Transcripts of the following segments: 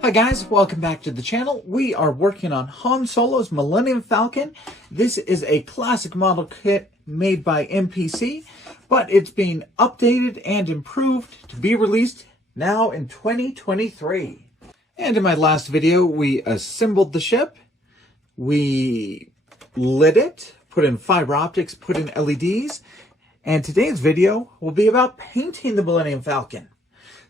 Hi guys, welcome back to the channel. We are working on Han Solo's Millennium Falcon. This is a classic model kit made by MPC, but it's being updated and improved to be released now in 2023. And in my last video, we assembled the ship, we lit it, put in fiber optics, put in LEDs, and today's video will be about painting the Millennium Falcon.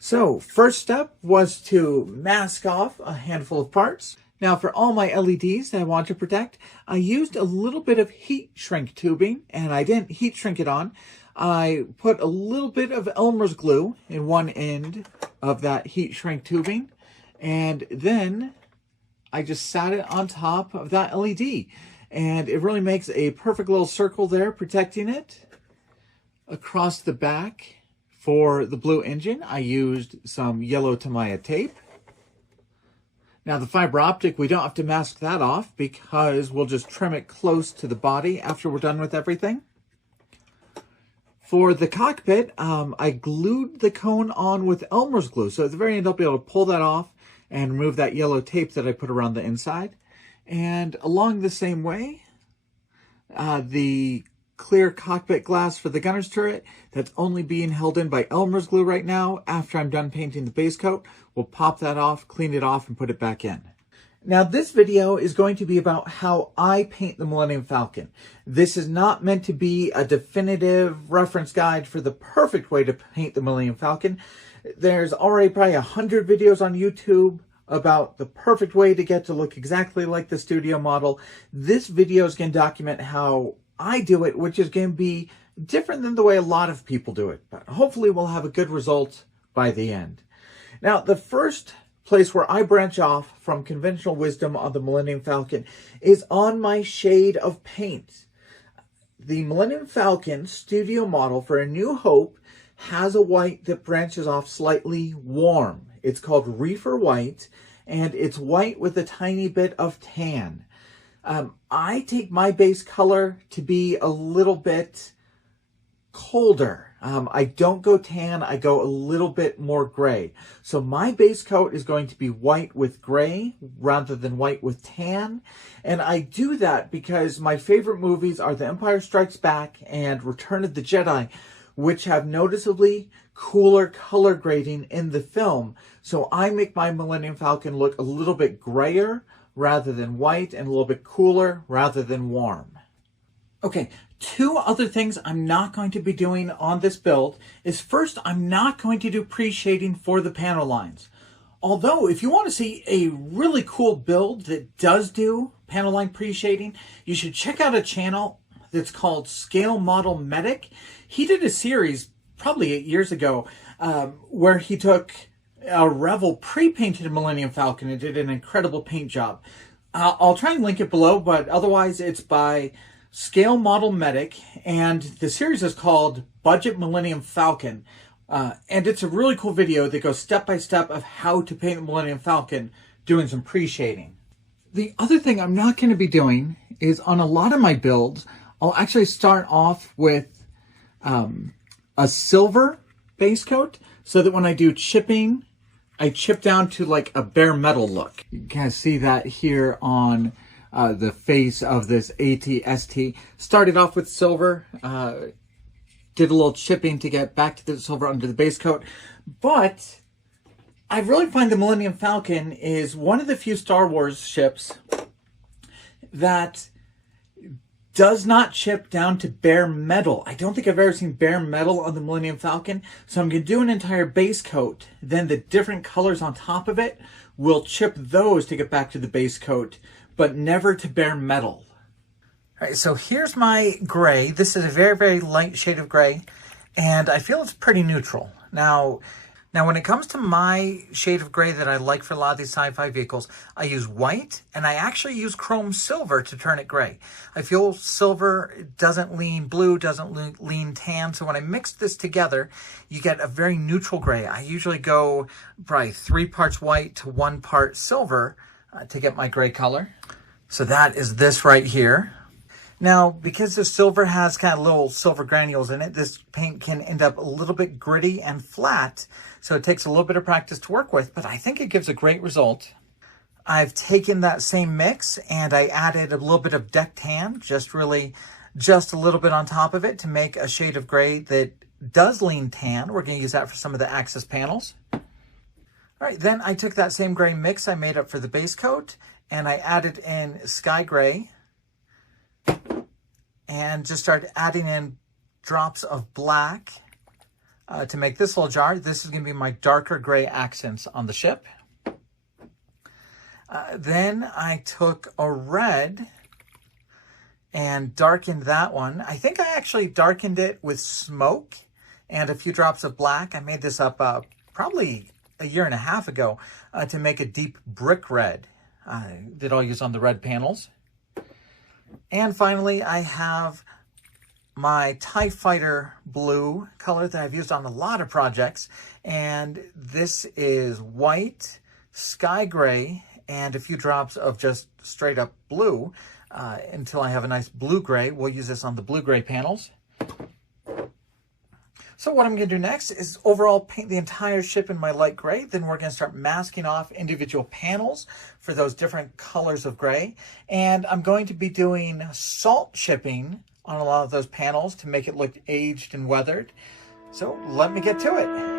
So, first step was to mask off a handful of parts. Now, for all my LEDs that I want to protect, I used a little bit of heat shrink tubing, and I didn't heat shrink it on. I put a little bit of Elmer's glue in one end of that heat shrink tubing, and then I just sat it on top of that LED. And it really makes a perfect little circle there, protecting it. Across the back, for the blue engine, I used some yellow Tamiya tape. Now the fiber optic, we don't have to mask that off because we'll just trim it close to the body after we're done with everything. For the cockpit, I glued the cone on with Elmer's glue. So at the very end, I'll be able to pull that off and remove that yellow tape that I put around the inside. And along the same way, the clear cockpit glass for the gunner's turret that's only being held in by Elmer's glue right now. After I'm done painting the base coat, we'll pop that off, clean it off, and put it back in. Now this video is going to be about how I paint the Millennium Falcon. This is not meant to be a definitive reference guide for the perfect way to paint the Millennium Falcon. There's already probably 100 videos on YouTube about the perfect way to get to look exactly like the studio model. This video is going to document how I do it, which is going to be different than the way a lot of people do it, but hopefully we'll have a good result by the end. Now, the first place where I branch off from conventional wisdom on the Millennium Falcon is on my shade of paint. The Millennium Falcon studio model for A New Hope has a white that branches off slightly warm. It's called Reefer White, and it's white with a tiny bit of tan. I take my base color to be a little bit colder. I don't go tan, I go a little bit more gray. So my base coat is going to be white with gray rather than white with tan. And I do that because my favorite movies are The Empire Strikes Back and Return of the Jedi, which have noticeably cooler color grading in the film. So I make my Millennium Falcon look a little bit grayer rather than white, and a little bit cooler rather than warm. Okay, two other things I'm not going to be doing on this build is first, I'm not going to do pre-shading for the panel lines. Although, if you want to see a really cool build that does do panel line pre-shading, you should check out a channel that's called Scale Model Medic. He did a series probably 8 years ago where he took a Revel pre-painted Millennium Falcon and did an incredible paint job. I'll try and link it below, but otherwise it's by Scale Model Medic, and the series is called Budget Millennium Falcon. And it's a really cool video that goes step by step of how to paint the Millennium Falcon, doing some pre-shading. The other thing I'm not going to be doing is on a lot of my builds, I'll actually start off with a silver base coat so that when I do chipping, I chip down to like a bare metal look. You can kind of see that here on the face of this AT-ST. Started off with silver, did a little chipping to get back to the silver under the base coat. But I really find the Millennium Falcon is one of the few Star Wars ships that does not chip down to bare metal. I don't think I've ever seen bare metal on the Millennium Falcon. So I'm going to do an entire base coat. Then the different colors on top of it will chip those to get back to the base coat, but never to bare metal. All right, so here's my gray. This is a very, very light shade of gray, and I feel it's pretty neutral. Now when it comes to my shade of gray that I like for a lot of these sci-fi vehicles, I use white, and I actually use chrome silver to turn it gray. I feel silver doesn't lean blue, doesn't lean tan, so when I mix this together, you get a very neutral gray. I usually go probably 3 parts white to 1 part silver to get my gray color. So that is this right here. Now, because the silver has kind of little silver granules in it, this paint can end up a little bit gritty and flat. So it takes a little bit of practice to work with, but I think it gives a great result. I've taken that same mix and I added a little bit of deck tan, just a little bit on top of it to make a shade of gray that does lean tan. We're going to use that for some of the access panels. All right, then I took that same gray mix I made up for the base coat and I added in sky gray and just started adding in drops of black to make this little jar. This is going to be my darker gray accents on the ship. Then I took a red and darkened that one. I think I actually darkened it with smoke and a few drops of black. I made this up probably a year and a half ago to make a deep brick red that I'll use on the red panels. And finally, I have my TIE Fighter blue color that I've used on a lot of projects. And this is white, sky gray, and a few drops of just straight up blue until I have a nice blue gray. We'll use this on the blue gray panels. So what I'm going to do next is overall paint the entire ship in my light gray. Then we're going to start masking off individual panels for those different colors of gray. And I'm going to be doing salt chipping on a lot of those panels to make it look aged and weathered. So let me get to it.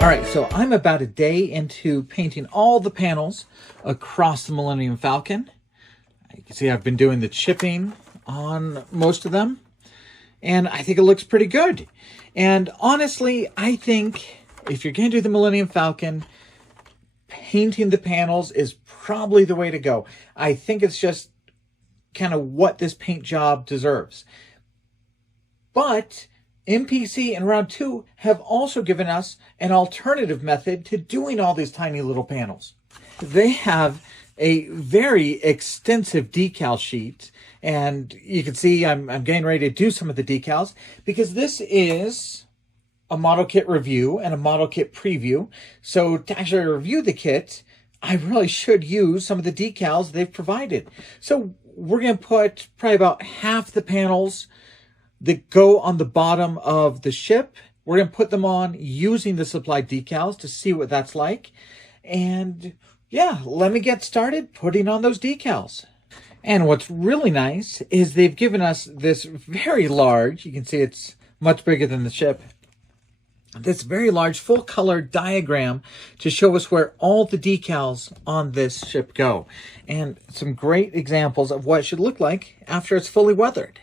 All right, so I'm about a day into painting all the panels across the Millennium Falcon. You can see I've been doing the chipping on most of them, and I think it looks pretty good. And honestly, I think if you're going to do the Millennium Falcon, painting the panels is probably the way to go. I think it's just kind of what this paint job deserves. But MPC and Round 2 have also given us an alternative method to doing all these tiny little panels. They have a very extensive decal sheet, and you can see I'm getting ready to do some of the decals because this is a model kit review and a model kit preview. So to actually review the kit, I really should use some of the decals they've provided. So we're going to put probably about half the panels that go on the bottom of the ship. We're going to put them on using the supplied decals to see what that's like. And yeah, let me get started putting on those decals. And what's really nice is they've given us this very large, you can see it's much bigger than the ship, this very large full color diagram to show us where all the decals on this ship go. And some great examples of what it should look like after it's fully weathered.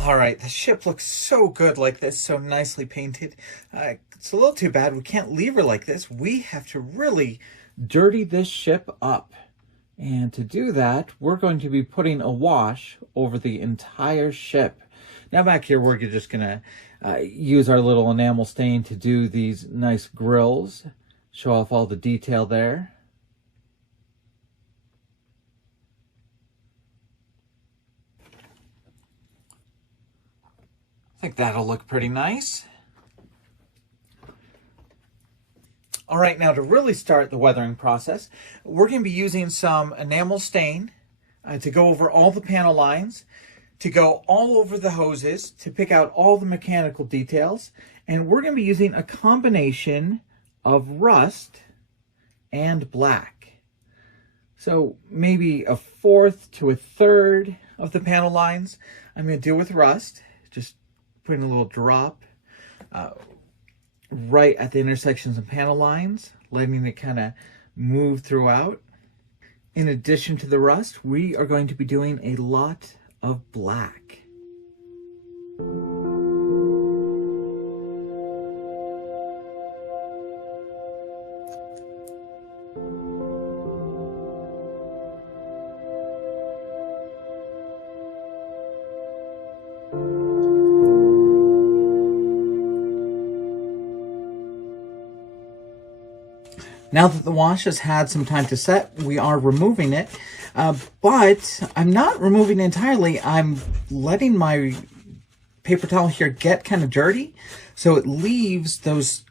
All right, the ship looks so good like this, so nicely painted. It's a little too bad we can't leave her like this. We have to really dirty this ship up. And to do that, we're going to be putting a wash over the entire ship. Now back here, we're just going to use our little enamel stain to do these nice grills, show off all the detail there. I think that'll look pretty nice. All right, now to really start the weathering process, we're going to be using some enamel stain to go over all the panel lines, to go all over the hoses, to pick out all the mechanical details, and we're going to be using a combination of rust and black. So maybe a fourth to a third of the panel lines I'm going to do with rust, just putting a little drop right at the intersections of panel lines, letting it kind of move throughout. In addition to the rust, we are going to be doing a lot of black. Now that the wash has had some time to set, we are removing it, but I'm not removing it entirely. I'm letting my paper towel here get kind of dirty, so it leaves those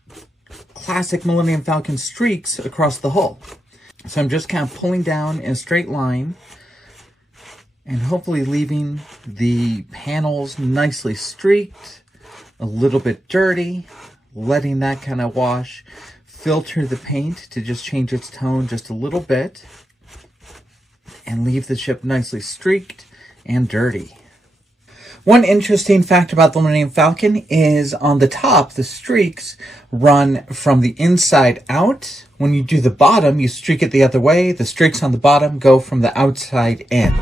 classic Millennium Falcon streaks across the hull. So I'm just kind of pulling down in a straight line and hopefully leaving the panels nicely streaked, a little bit dirty, letting that kind of wash filter the paint to just change its tone just a little bit and leave the ship nicely streaked and dirty. One interesting fact about the Millennium Falcon is on the top, the streaks run from the inside out. When you do the bottom, you streak it the other way. The streaks on the bottom go from the outside in.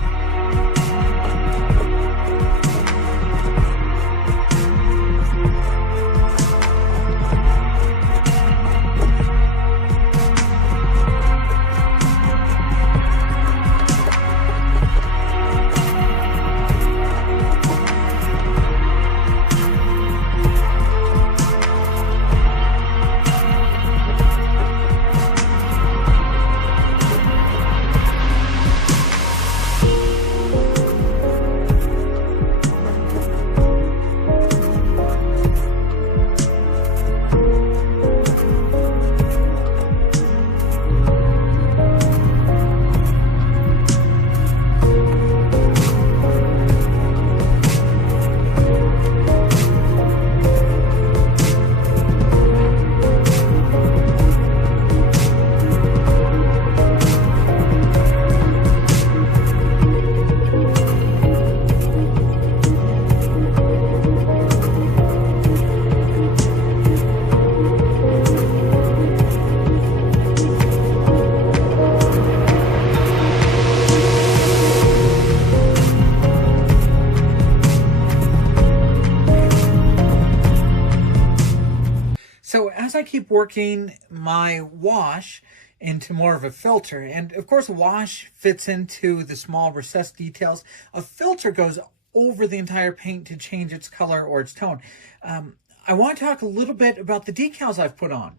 as I keep working my wash into more of a filter, and of course a wash fits into the small recessed details, a filter goes over the entire paint to change its color or its tone. I want to talk a little bit about the decals I've put on.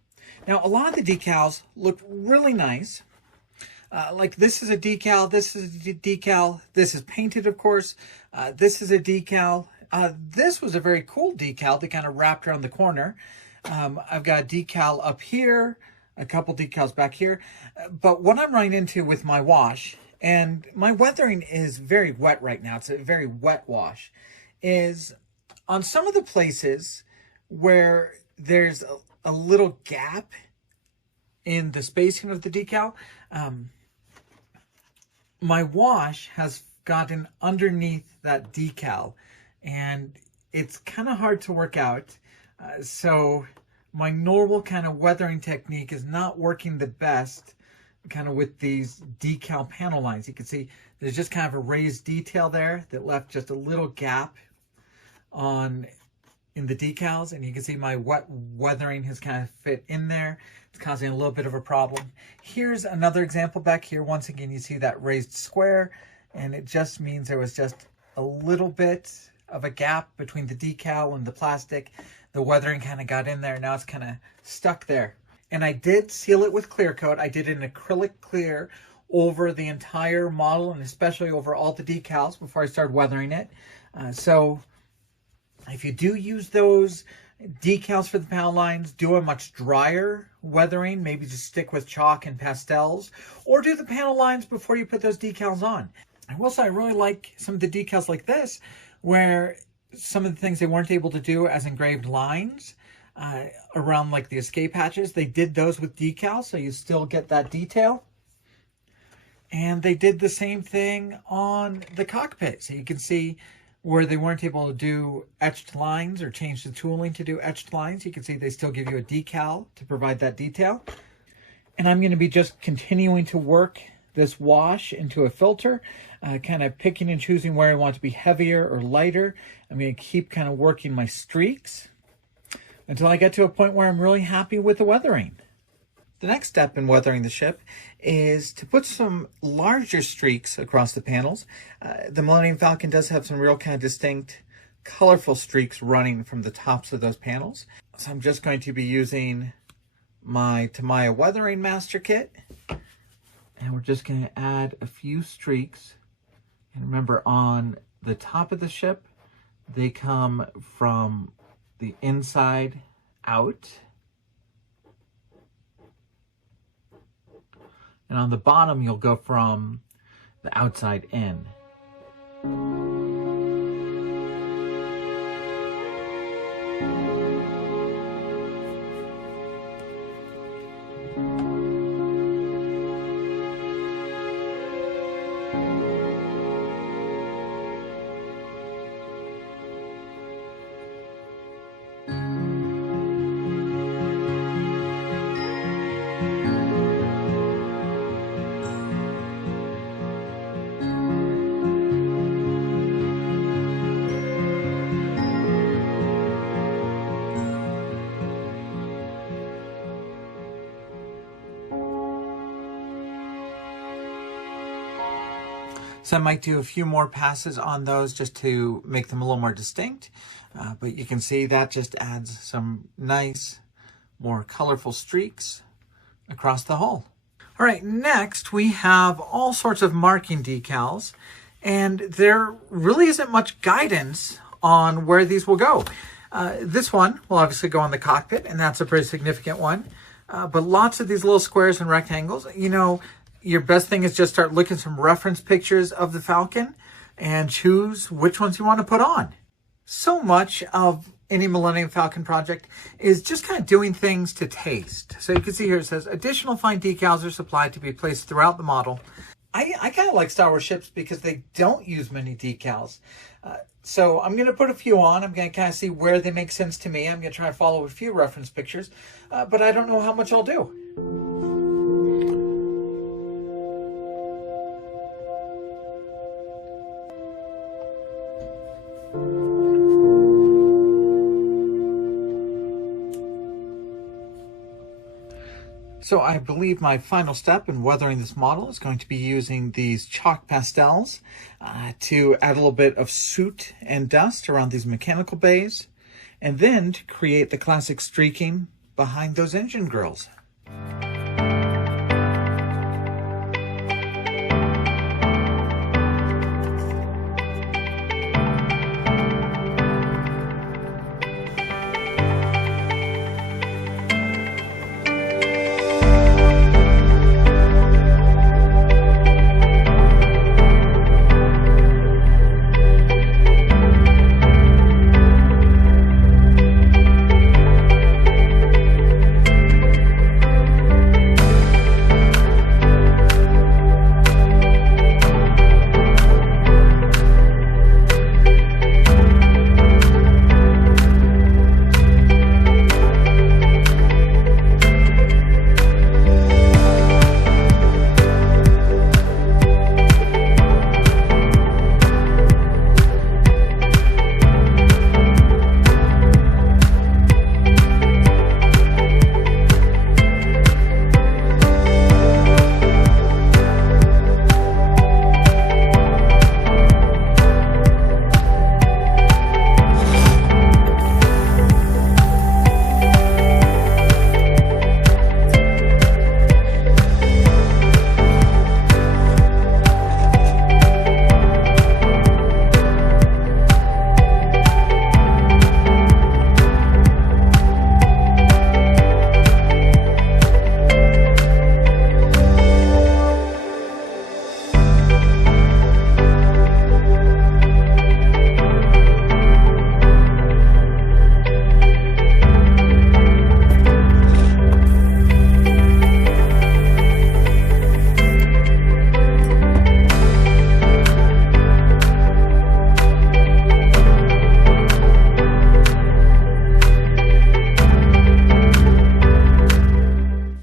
Now, a lot of the decals look really nice. Like this is a decal, this is a decal, this is painted, of course. This is a decal. This was a very cool decal that kind of wrapped around the corner. I've got a decal up here, a couple decals back here. But what I'm running into with my wash, and my weathering is very wet right now, it's a very wet wash, is on some of the places where there's a little gap in the spacing of the decal, my wash has gotten underneath that decal, and it's kind of hard to work out. So my normal kind of weathering technique is not working the best kind of with these decal panel lines. You can see there's just kind of a raised detail there that left just a little gap in the decals, and you can see my wet weathering has kind of fit in there. It's causing a little bit of a problem. Here's another example back here. Once again, you see that raised square, and it just means there was just a little bit of a gap between the decal and the plastic. The weathering kind of got in there. Now it's kind of stuck there. And I did seal it with clear coat. I did an acrylic clear over the entire model, and especially over all the decals before I started weathering it. So if you do use those decals for the panel lines, do a much drier weathering. Maybe just stick with chalk and pastels, or do the panel lines before you put those decals on. I will say I really like some of the decals like this, where some of the things they weren't able to do as engraved lines around like the escape hatches, they did those with decals, so you still get that detail. And they did the same thing on the cockpit, so you can see where they weren't able to do etched lines or change the tooling to do etched lines. You can see they still give you a decal to provide that detail. And I'm going to be just continuing to work this wash into a filter, kind of picking and choosing where I want to be heavier or lighter. I'm going to keep kind of working my streaks until I get to a point where I'm really happy with the weathering. The next step in weathering the ship is to put some larger streaks across the panels. The Millennium Falcon does have some real kind of distinct, colorful streaks running from the tops of those panels. So I'm just going to be using my Tamiya Weathering Master Kit. And we're just going to add a few streaks. And remember, on the top of the ship, they come from the inside out. And on the bottom, you'll go from the outside in. So I might do a few more passes on those just to make them a little more distinct. But you can see that just adds some nice, more colorful streaks across the hull. All right, next we have all sorts of marking decals, and there really isn't much guidance on where these will go. This one will obviously go on the cockpit, and that's a pretty significant one. But lots of these little squares and rectangles, you know, your best thing is just start looking at some reference pictures of the Falcon and choose which ones you want to put on. So much of any Millennium Falcon project is just kind of doing things to taste. So you can see here it says, additional fine decals are supplied to be placed throughout the model. I kind of like Star Wars ships because they don't use many decals. So I'm going to put a few on. I'm going to kind of see where they make sense to me. I'm going to try to follow a few reference pictures, but I don't know how much I'll do. So I believe my final step in weathering this model is going to be using these chalk pastels to add a little bit of soot and dust around these mechanical bays, and then to create the classic streaking behind those engine grills.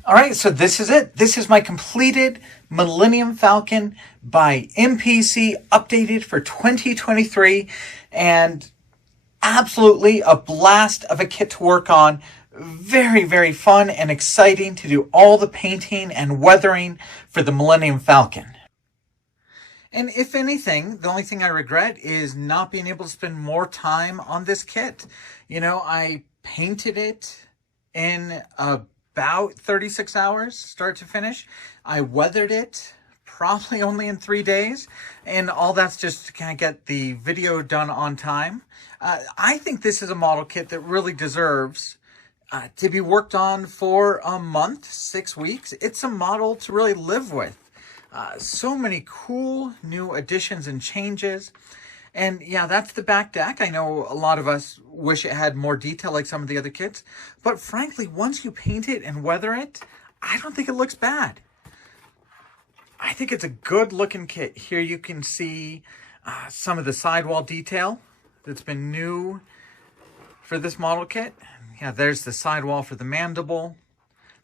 All right, so this is it. This is my completed Millennium Falcon by MPC, updated for 2023, and absolutely a blast of a kit to work on. Very, very fun and exciting to do all the painting and weathering for the Millennium Falcon. And if anything, the only thing I regret is not being able to spend more time on this kit. You know, I painted it in about 36 hours, start to finish. I weathered it probably only in 3 days, and all that's just to kind of get the video done on time. I think this is a model kit that really deserves to be worked on for a month, 6 weeks. It's a model to really live with. So many cool new additions and changes. And yeah, that's the back deck. I know a lot of us wish it had more detail like some of the other kits, but frankly, once you paint it and weather it, I don't think it looks bad. I think it's a good looking kit. Here you can see some of the sidewall detail that's been new for this model kit. Yeah, there's the sidewall for the mandible,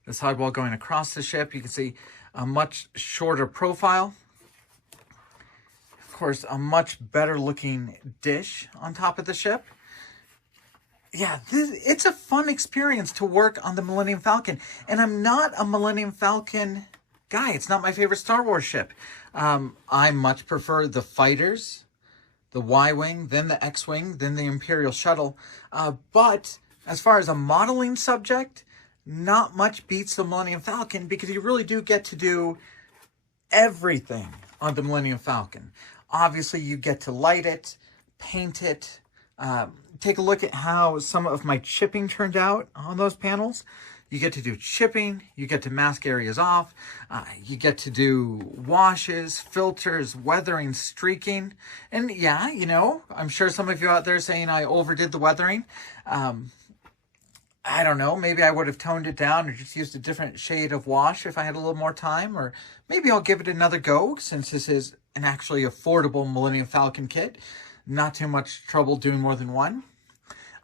the sidewall going across the ship. You can see a much shorter profile. Of course, a much better looking dish on top of the ship. Yeah, it's a fun experience to work on the Millennium Falcon. And I'm not a Millennium Falcon guy. It's not my favorite Star Wars ship. I much prefer the fighters, the Y-Wing, then the X-Wing, then the Imperial Shuttle. But as far as a modeling subject, not much beats the Millennium Falcon because you really do get to do everything on the Millennium Falcon. Obviously, you get to light it, paint it, take a look at how some of my chipping turned out on those panels. You get to do chipping, you get to mask areas off, you get to do washes, filters, weathering, streaking. And yeah, you know, I'm sure some of you out there saying I overdid the weathering. I don't know, maybe I would have toned it down or just used a different shade of wash if I had a little more time, or maybe I'll give it another go since this is an actually affordable Millennium Falcon kit. Not too much trouble doing more than one.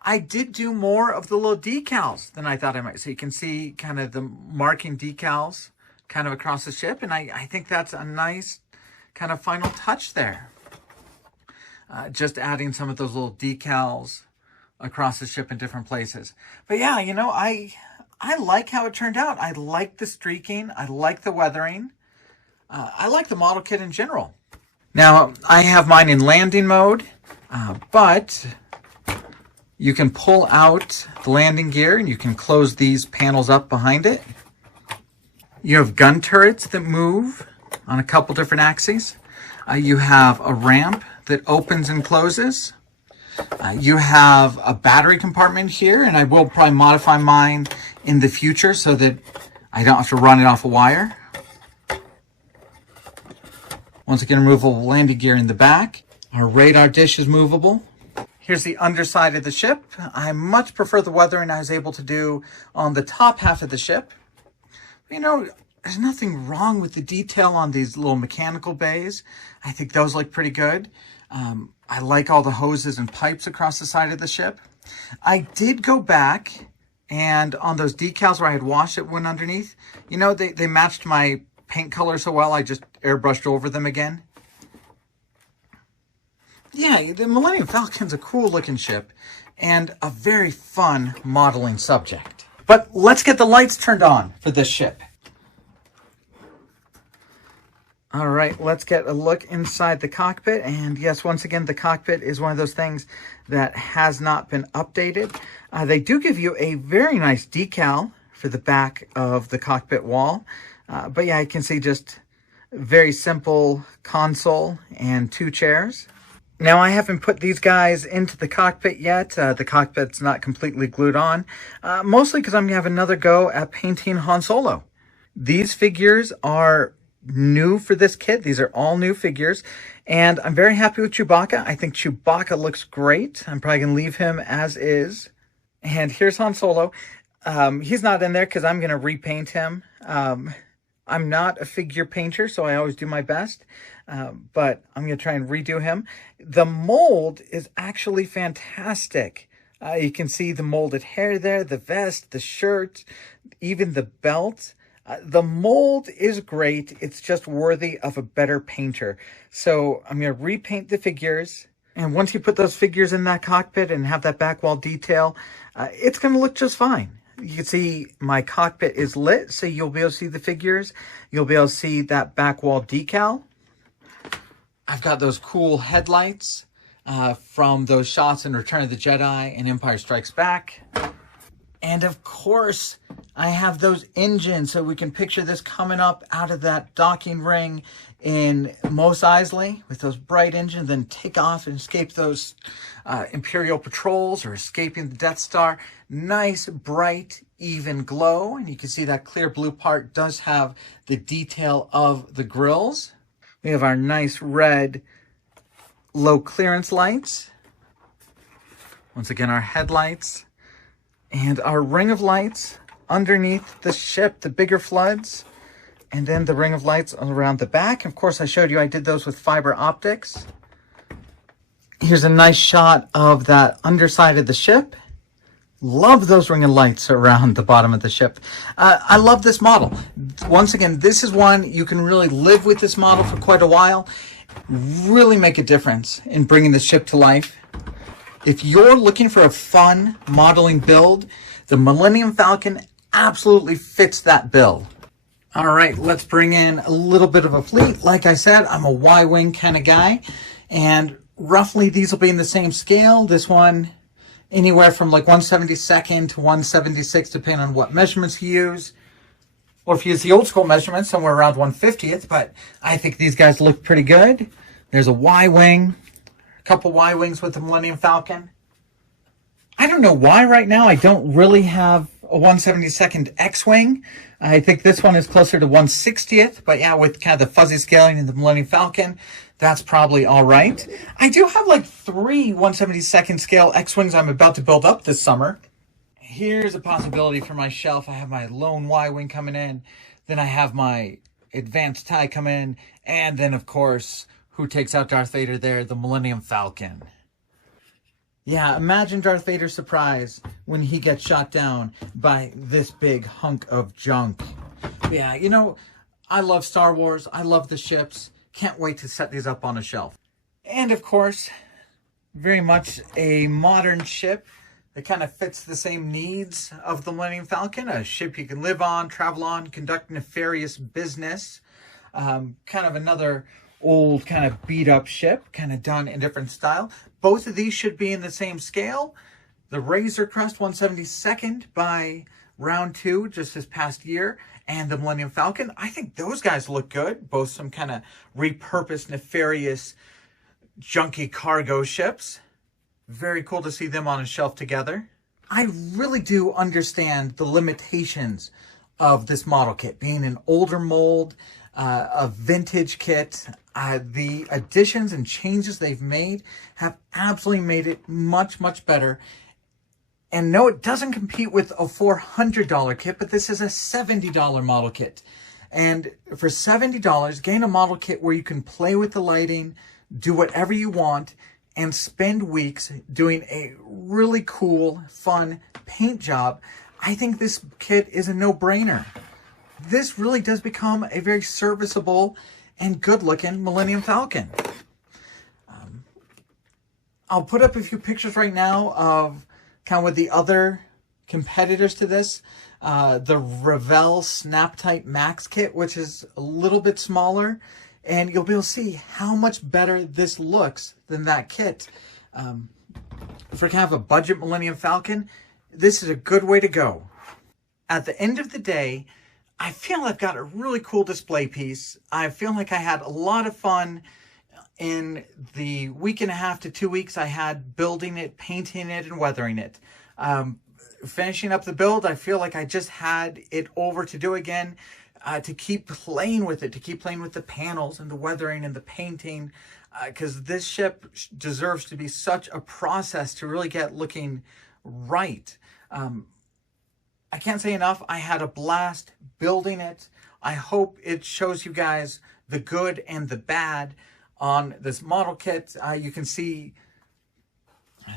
I did do more of the little decals than I thought I might. So you can see kind of the marking decals kind of across the ship, and I think that's a nice kind of final touch there. Just adding some of those little decals across the ship in different places. But yeah, you know, I I like how it turned out. I like the streaking. I like the weathering. I like the model kit in general. Now, I have mine in landing mode, but you can pull out the landing gear and you can close these panels up behind it. You have gun turrets that move on a couple different axes. You have a ramp that opens and closes. You have a battery compartment here, and I will probably modify mine in the future so that I don't have to run it off a wire. Once again, removable landing gear in the back. Our radar dish is movable. Here's the underside of the ship. I much prefer the weathering I was able to do on the top half of the ship. You know, there's nothing wrong with the detail on these little mechanical bays. I think those look pretty good. I like all the hoses and pipes across the side of the ship. I did go back and on those decals where I had washed it went underneath, you know, they matched my paint color so well, I just airbrushed over them again. Yeah, the Millennium Falcon's a cool looking ship and a very fun modeling subject. But let's get the lights turned on for this ship. All right, let's get a look inside the cockpit. And yes, once again, the cockpit is one of those things that has not been updated. They do give you a very nice decal for the back of the cockpit wall. But yeah, I can see just very simple console and 2 chairs. Now, I haven't put these guys into the cockpit yet. The cockpit's not completely glued on, mostly because I'm going to have another go at painting Han Solo. These figures are new for this kit. These are all new figures, and I'm very happy with Chewbacca. I think Chewbacca looks great. I'm probably going to leave him as is. And here's Han Solo. He's not in there because I'm going to repaint him. I'm not a figure painter, so I always do my best, but I'm going to try and redo him. The mold is actually fantastic. You can see the molded hair there, the vest, the shirt, even the belt. The mold is great. It's just worthy of a better painter. So I'm going to repaint the figures. And once you put those figures in that cockpit and have that back wall detail, it's going to look just fine. You can see my cockpit is lit, so you'll be able to see the figures. You'll be able to see that back wall decal. I've got those cool headlights from those shots in Return of the Jedi and Empire Strikes Back. And of course, I have those engines, so we can picture this coming up out of that docking ring in Mos Eisley with those bright engines, then take off and escape those Imperial patrols or escaping the Death Star. Nice, bright, even glow. And you can see that clear blue part does have the detail of the grills. We have our nice red low clearance lights. Once again, our headlights and our ring of lights underneath the ship, the bigger floods, and then the ring of lights around the back. Of course, I showed you I did those with fiber optics. Here's a nice shot of that underside of the ship. Love those ring of lights around the bottom of the ship. I love this model. Once again, this is one you can really live with this model for quite a while. Really make a difference in bringing the ship to life. If you're looking for a fun modeling build, the Millennium Falcon absolutely fits that bill. All right, let's bring in a little bit of a fleet. Like I said, I'm a Y-wing kind of guy, and roughly these will be in the same scale. This one, anywhere from like 1/72nd to 1/76, depending on what measurements you use. Or if you use the old school measurements, somewhere around 1/50th, but I think these guys look pretty good. There's a Y-wing, a couple Y-wings with the Millennium Falcon. I don't know why right now I don't really have a 1/72nd X-Wing. I think this one is closer to 1/60th, but yeah, with kind of the fuzzy scaling in the Millennium Falcon, that's probably all right. I do have like 3 1/72nd scale X-Wings I'm about to build up this summer. Here's a possibility for my shelf. I have my lone Y-Wing coming in, then I have my advanced TIE come in, and then of course, who takes out Darth Vader there? The Millennium Falcon. Yeah, imagine Darth Vader's surprise when he gets shot down by this big hunk of junk. Yeah, you know, I love Star Wars. I love the ships. Can't wait to set these up on a shelf. And of course, very much a modern ship. It kind of fits the same needs of the Millennium Falcon, a ship you can live on, travel on, conduct nefarious business. Kind of another old kind of beat up ship, kind of done in different style. Both of these should be in the same scale. The Razor Crest 172nd by round 2 just this past year, and the Millennium Falcon. I think those guys look good. Both some kind of repurposed, nefarious, junky cargo ships. Very cool to see them on a shelf together. I really do understand the limitations of this model kit, being an older mold, a vintage kit. The additions and changes they've made have absolutely made it much, much better. And no, it doesn't compete with a $400 kit, but this is a $70 model kit. And for $70, gain a model kit where you can play with the lighting, do whatever you want, and spend weeks doing a really cool, fun paint job. I think this kit is a no-brainer. This really does become a very serviceable and good-looking Millennium Falcon. I'll put up a few pictures right now of kind of with the other competitors to this. The Revell Snap-Tight Max kit, which is a little bit smaller. And you'll be able to see how much better this looks than that kit. For kind of a budget Millennium Falcon, this is a good way to go. At the end of the day, I feel I've got a really cool display piece. I feel like I had a lot of fun in the week and a half to 2 weeks I had building it, painting it, and weathering it. Finishing up the build, I feel like I just had it over to do again. To keep playing with it, to keep playing with the panels and the weathering and the painting, because this ship deserves to be such a process to really get looking right. I can't say enough. I had a blast building it. I hope it shows you guys the good and the bad on this model kit. You can see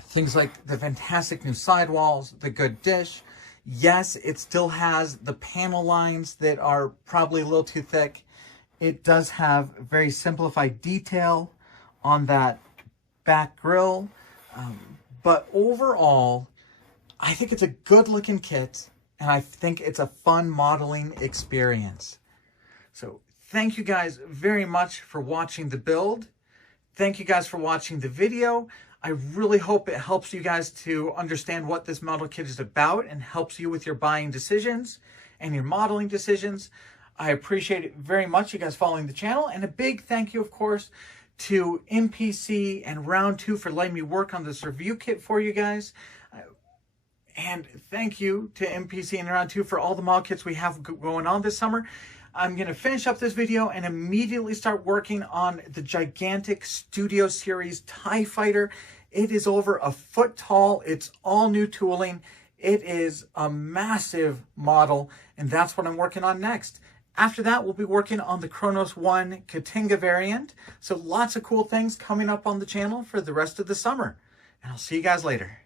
things like the fantastic new sidewalls, the good dish. Yes, it still has the panel lines that are probably a little too thick. It does have very simplified detail on that back grille. But overall, I think it's a good looking kit, and I think it's a fun modeling experience. So thank you guys very much for watching the build. Thank you guys for watching the video. I really hope it helps you guys to understand what this model kit is about and helps you with your buying decisions and your modeling decisions. I appreciate it very much, you guys following the channel. And a big thank you, of course, to MPC and Round 2 for letting me work on this review kit for you guys. And thank you to MPC and Round 2 for all the model kits we have going on this summer. I'm going to finish up this video and immediately start working on the gigantic Studio Series TIE Fighter. It is over a foot tall. It's all new tooling. It is a massive model, and that's what I'm working on next. After that, we'll be working on the Kronos 1 Katinga variant. So lots of cool things coming up on the channel for the rest of the summer. And I'll see you guys later.